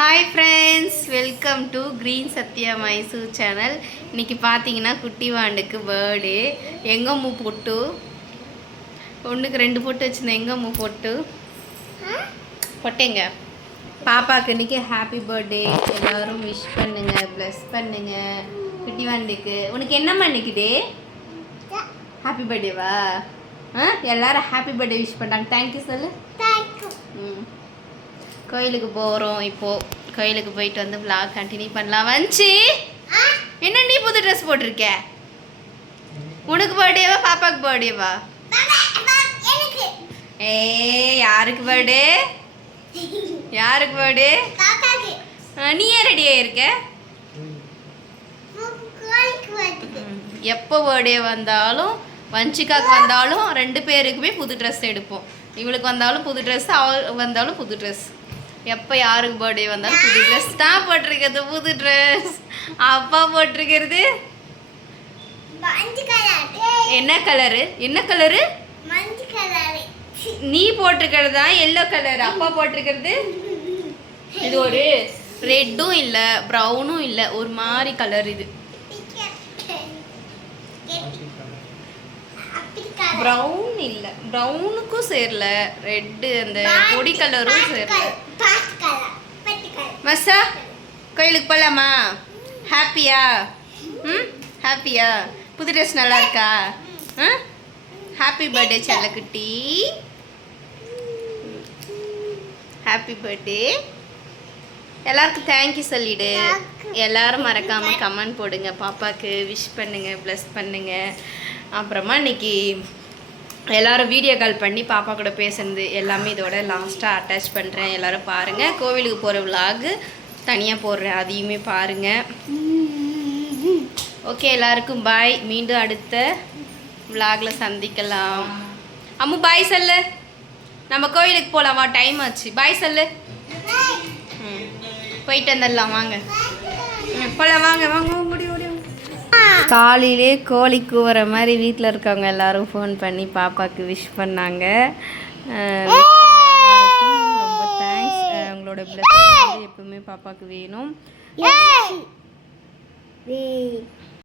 Hi friends, welcome to green Sathya Mysore channel. இன்றைக்கி பார்த்தீங்கன்னா குட்டி வாண்டுக்கு பர்த்டே. எங்கம்மு பொட்டு ஒன்றுக்கு 2 பொட்டு வச்சுருந்தேன். எங்கம்மு பொட்டு பொட்டேங்க. பாப்பாவுக்கு இன்றைக்கி ஹாப்பி பர்த்டே. எல்லோரும் விஷ் பண்ணுங்க, ப்ளஸ் பண்ணுங்க குட்டி வாண்டுக்கு. உனக்கு என்னம்மா இன்னைக்கு டே? ஹாப்பி பர்த்டேவா? எல்லாரும் ஹாப்பி பர்த்டே விஷ் பண்ணுறாங்க. தேங்க்யூ சொல்லு. கோயிலுக்கு போகிறோம். இப்போது கோயிலுக்கு போயிட்டு வந்து vlog கண்டினியூ பண்ணலாம். வந்துச்சு என்ன நீ புது ட்ரெஸ் போட்டிருக்க? உனக்கு பர்த்டேவா பாப்பாவுக்கு பர்த்டேவா? ஏ யாருக்கு பர்த்டே? யாருக்கு பர்த்டே? நீ ஏன் ரெடி ஆகிருக்க? எப்போ பர்த்டே வந்தாலும் வஞ்சிகாக்கு வந்தாலும் 2 பேருக்குமே புது ட்ரெஸ் எடுப்போம். இவளுக்கு வந்தாலும் புது ட்ரெஸ், அவள் வந்தாலும் புது ட்ரெஸ். எப்போ யாருக்கு பர்த்டே வந்தாலும் புது ட்ரெஸ் தான் போட்டிருக்கிறது. புது ட்ரெஸ் அப்பா போட்டிருக்கிறது என்ன கலரு? என்ன கலரு? நீ போட்டிருக்கிறது தான் எல்லோ கலர். அப்பா போட்டிருக்கிறது இது ஒரு ரெட்டும் இல்லை, ப்ரௌனும் இல்லை, ஒரு மாதிரி கலர். இது ப்ரௌன் இல்லை, ப்ரௌனுக்கும் சேரல, ரெட்டு அந்த பொடி கலரும் சேரல. மசா கோயிலுக்கு போகலாமா? ஹாப்பியா? ஹாப்பியா? புது ட்ரெஸ் நல்லா இருக்கா? ஹாப்பி பர்த்டே செல்லக்குட்டி. Happy birthday. எல்லாருக்கும் தேங்க்யூ சொல்லிடு. எல்லாரும் மறக்காமல் கமெண்ட் போடுங்க. பாப்பாவுக்கு விஷ் பண்ணுங்க, ப்ளஸ் பண்ணுங்க. அப்புறமா இன்னைக்கு எல்லோரும் வீடியோ கால் பண்ணி பாப்பா கூட பேசுனது எல்லாமே இதோட லாஸ்ட்டாக அட்டாச் பண்ணுறேன். எல்லோரும் பாருங்கள். கோவிலுக்கு போகிற விலாகு தனியாக போடுறேன், அதையுமே பாருங்கள். ஓகே, எல்லாருக்கும் பாய். மீண்டும் அடுத்த விலாகில் சந்திக்கலாம். அம்மு பாய் சொல்லு. நம்ம கோவிலுக்கு போகலாமா? டைம் ஆச்சு. பாய் சொல்லு. போயிட்டு வந்துடலாம் வாங்க. போகலாம் வாங்க வாங்க முடியும். காலையிலே கோழி கூவுற மாதிரி வீட்டில் இருக்கவங்க எல்லாரும் ஃபோன் பண்ணி பாப்பாவுக்கு விஷ் பண்ணாங்க. ரொம்ப தேங்க்ஸ். உங்களோட பிளஸிங் எப்பவுமே பாப்பாவுக்கு வேணும்.